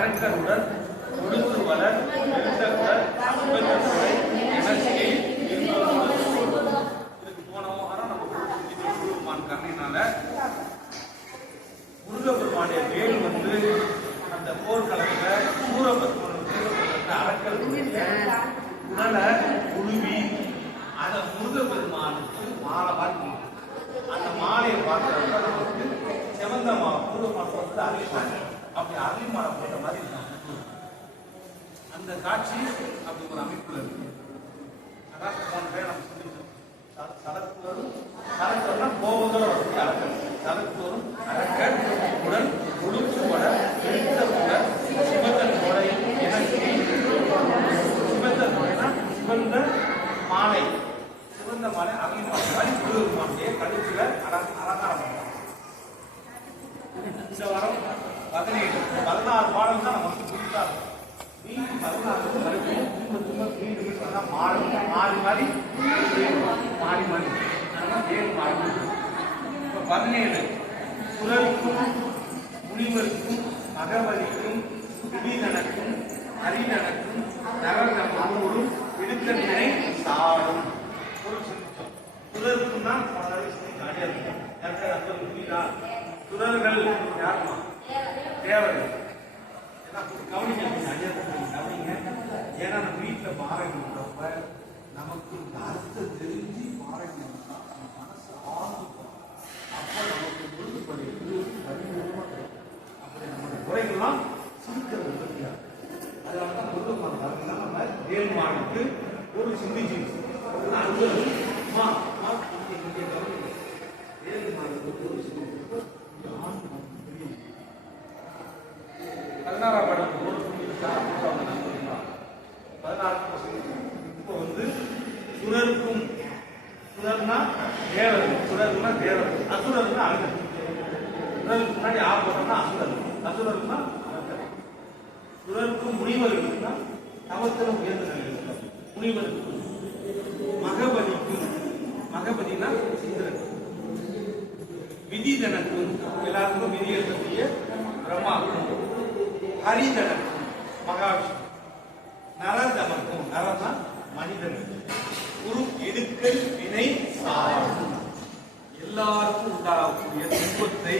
அரக்கருடன் ஒழுங்கு வளர் எழுத்தருடன் அன்பத்துறை எனர்ச்சியை இதுக்கு போன வாரம் நம்ம முருகப்பெருமான் கருணையினால முருகப்பெருமானுடைய வேல் வந்து அந்த போர்க்களத்துல சூரபத்மனுக்கு அரக்கர் உடலை உழுவி அதை முருகப்பெருமானுக்கு மாலை பார்த்து அந்த மாலையை பார்க்கறப்ப நமக்கு செவந்த முருகப்பெருமான் வந்து அருளிமாலை அப்படி அருளிமாலை போட்ட மாதிரி அந்த காட்சி அப்படி ஒரு அமைப்புல இருக்கு. அதான் போன பேர் நம்ம சொல்லிட்டோம். சரக்குவரும் கோபங்கள வரக்கூடிய அரக்கர் சரக்குவரும் அரக்கர் உடன் ஒழுங்குபட எழுத்தோட சிவந்தன் கொடை எனக்கு சிவந்தன் கொடைனா சிவந்த மாலை சிவந்த மாலை அருளிமாலை மாதிரி முருகப்பெருமானுடைய கழுத்துல அலங்காரம் பண்ணலாம். இந்த வாரம் 16 பாடல் தான் நமக்கு புதுசா இருக்கும். 16 மறுபடியும் மாறி மாறி 17 குரலுக்கும் முனிவருக்கும் மகவலிக்கும் விதிநனக்கும் அறிநனக்கும் நகர்நமூரும் இடுக்கத்தினை சாடும் ஒரு சிந்தம். குரலுக்கும் தான் குரல்கள் யாருமா தேவர்கள் கவனிங்க. ஏன்னா நம்ம வீட்டில் பாருங்க நமக்கு இந்த அர்த்தம் தெரிஞ்சு பாருங்க மனசு ஆழ்ந்து அப்போ நமக்கு பொழுதுபடுகிறது அப்படி நம்மளோட குறைகள்லாம் சிரிக்கிறது முடியாது. அதனால தான் முருகப்பெருமான் பாருங்கன்னா நம்ம வேல்மானுக்கு ஒரு சிந்திச்சு வேல்மானுக்கு ஒரு சிந்திச்சு 16 படம் 16 இப்போ வந்து சுரருக்கும் சுரர்னா தேவர் சுரர்னா தேவர் அசுரர்னா அழகர் சுரருக்கு முன்னாடி ஆபரணம்னா அசுரர் அசுரர்னா அழகர் சுரருக்கும் முனிவர்களுக்குன்னா தவத்திலும் உயர்ந்த நிலையில் முனிவருக்கு மகபதிக்கும் மகபதினா இந்திரன் விதிதனுக்கும் எல்லாருக்கும் விதி இருக்கக்கூடிய பிரம்மாவுக்கும் ஹரிதனுக்கும் மகாவிஷ்ணு நரதமக்கும் நரனா மனிதன் குரு எடுக்கல் வினை சாடும் எல்லாருக்கும் உண்டாகக்கூடிய துன்பத்தை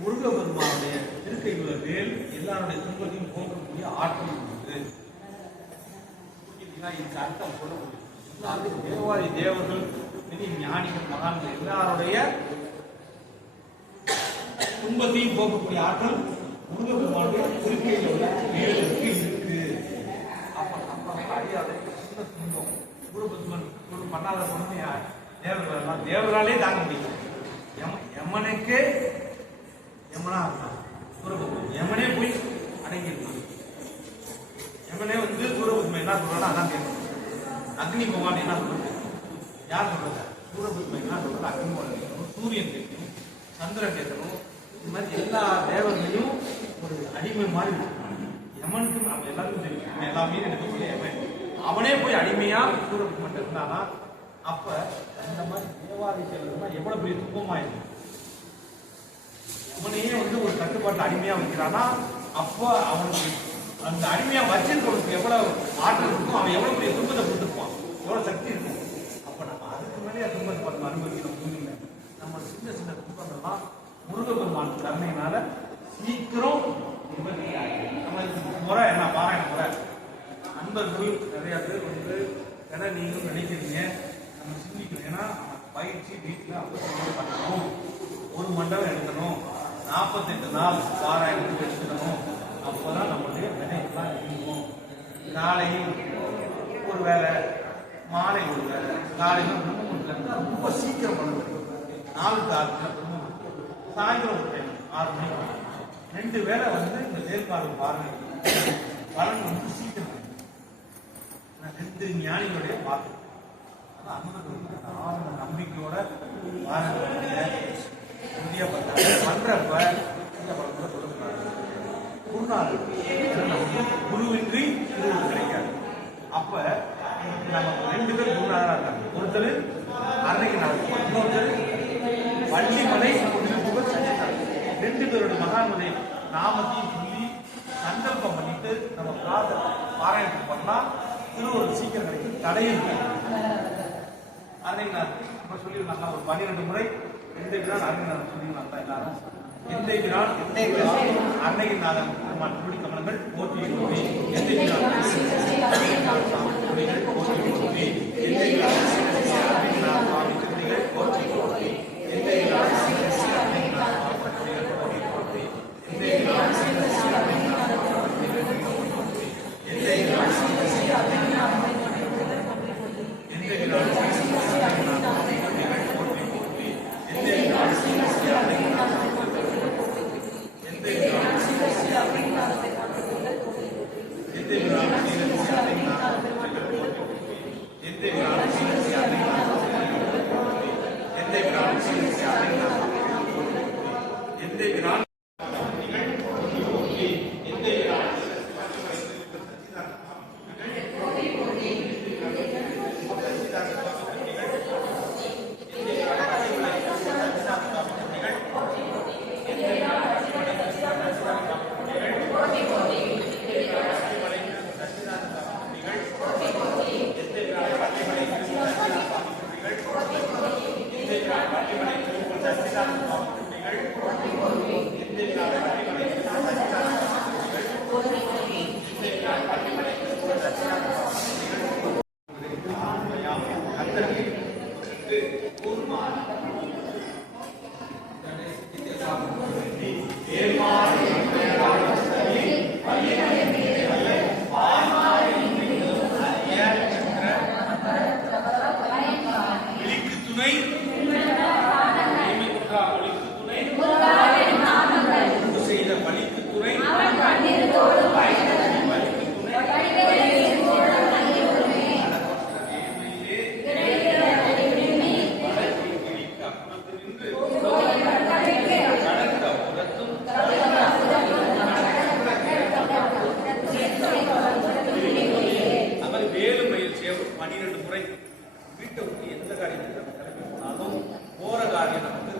முருகபெருமானுடைய இருக்கையுள்ள வேல் எல்லாருடைய துன்பத்தையும் போக்கக்கூடிய ஆற்றல் உள்ளது. இதுக்கு அர்த்தம் சொல்ல முடியும். தேவாதி தேவர்கள் ஞானிகள் மகான்கள் எல்லாருடைய துன்பத்தையும் போக்கக்கூடிய ஆற்றல் முருகபெருமானுடைய இருக்கையில் உள்ள வேலுக்கு இருக்கு. அப்ப நம்ம அறியாத சின்ன துன்பம் முருகபெருமான் பண்ணாத பொண்ணு தேவர்கள் தேவராலே தாங்க முடியும். யமனுக்கே யமனா இருந்தான் சூரபத்மன் யமனே போய் அடங்கியிருந்தான். யமனே வந்து சூரபத்மன் என்ன சொல்றாங்க அதான் கேட்கணும். அக்னி பகவான் என்ன சொல்றது யார் சொல்றது சூரபத்மன் என்ன சொல்றது அக்னி பகவான் சூரியன் கேட்கணும் சந்திரன் கேட்கணும். இது மாதிரி எல்லா தேவர்களையும் ஒரு அடிமை மாதிரி யமனுக்கு நம்ம எல்லாருக்கும் தெரியும். எல்லாமே எடுக்கக்கூடிய யமன் அவனே போய் அடிமையா சூரபத்மன் இருந்தானா அப்ப அந்த மாதிரி தேவாதி செல்வதுனா எவ்வளவு பெரிய துன்பமாயிருக்கும். அவனையே வந்து ஒரு கட்டுப்பாட்டு அடிமையா வைக்கிறானா அப்ப அவனுக்கு அந்த அடிமையா வச்சிருக்கவனுக்கு எவ்வளவு ஆற்றல் இருக்கும். அவன் எவ்வளவு பெரிய துன்பத்தை கொடுத்துருப்பான் எவ்வளவு சக்தி இருக்கும். அப்ப நம்ம அதுக்கு மேலே துன்பத்தை பார்த்து அனுபவிக்கணும். பூமியில நம்ம சின்ன சின்ன துன்பங்கள்லாம் முருகபெருமான் கருணையினால சீக்கிரம் நம்ம முறை என்ன பாராயண முறை நண்பர்கள் நிறைய பேர் வந்து என நீங்களும் நினைக்கிறீங்க நம்ம சிந்திக்கணும். ஏன்னா பயிற்சி வீட்டில் அப்போ பண்ணணும். ஒரு மண்டலம் எடுக்கணும் 48 நாள் பாராயணத்துக்கு எடுத்துக்கணும். அப்போதான் நம்மளுடைய வினைகள்லாம் இருக்கும். காலையில் ஒரு வேலை மாலை ஒரு வேலை காலையில் ரொம்ப சீக்கிரம் பண்ணணும். 4 சாயந்தரம் ஒரு டைம் 6 மணிக்கு 2 வேலை வந்து இந்த செயல்பாடு பாருங்க பலன் வந்து சீக்கிரம் 2 ஞானிகளுடைய பார்த்து ஆழ்ந்த நம்பிக்கையோட பண்றப்ப இந்த பலத்தை கொடுக்கிறாங்க. குருவின்றி குரு கிடைக்காது. அப்ப நம்ம 2 பேர் குருநாதரா இருக்காங்க. ஒருத்தர் அன்னைக்கு இன்னொருத்தர் வள்ளிமலை 2 பேரோட மகான்களை நாமத்தையும் சொல்லி சந்தர்ப்ப பாராயணத்துக்கு பண்ணா திருவருள் சீக்கிரம் கிடைக்கும், தடையும் அன்னைக்கு நான் இப்ப சொல்லியிருந்தாங்க ஒரு 12 முறை எந்த விழா அன்னைக்கு சொல்லியிருந்தாங்க எல்லாரும் எந்த விழா அன்னைக்கு நாதன் திருடி கமலங்கள் போற்றி போற்றி எந்த விழா போற்றி போற்றி எந்த விழா சுவாமி திருடிகள் போற்றி போற்றி எந்த விழா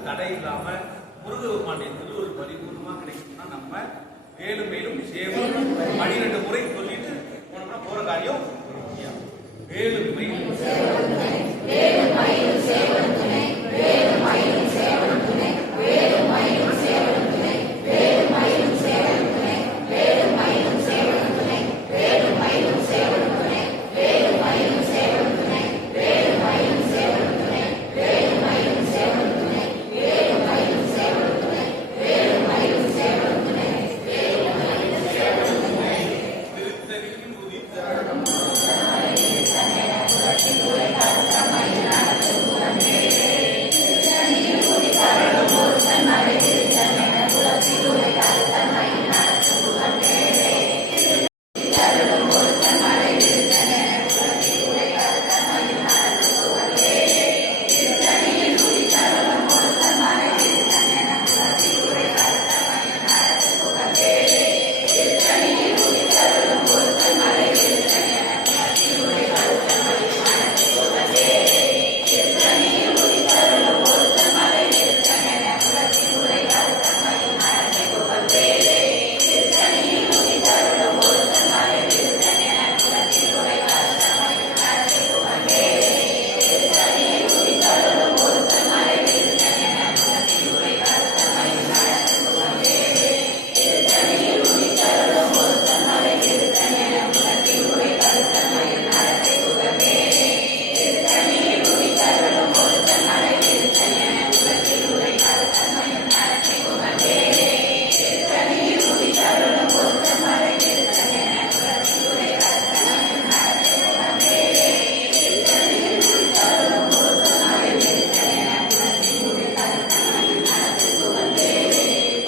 தடை இல்லாம முருகமாண்டிய திருவருள் பரிபூர்ணமா கிடைக்கும்னா நம்ம மேலும் மேலும் சேவை 12 முறை சொல்லிட்டு போனோம்னா போற காரியம்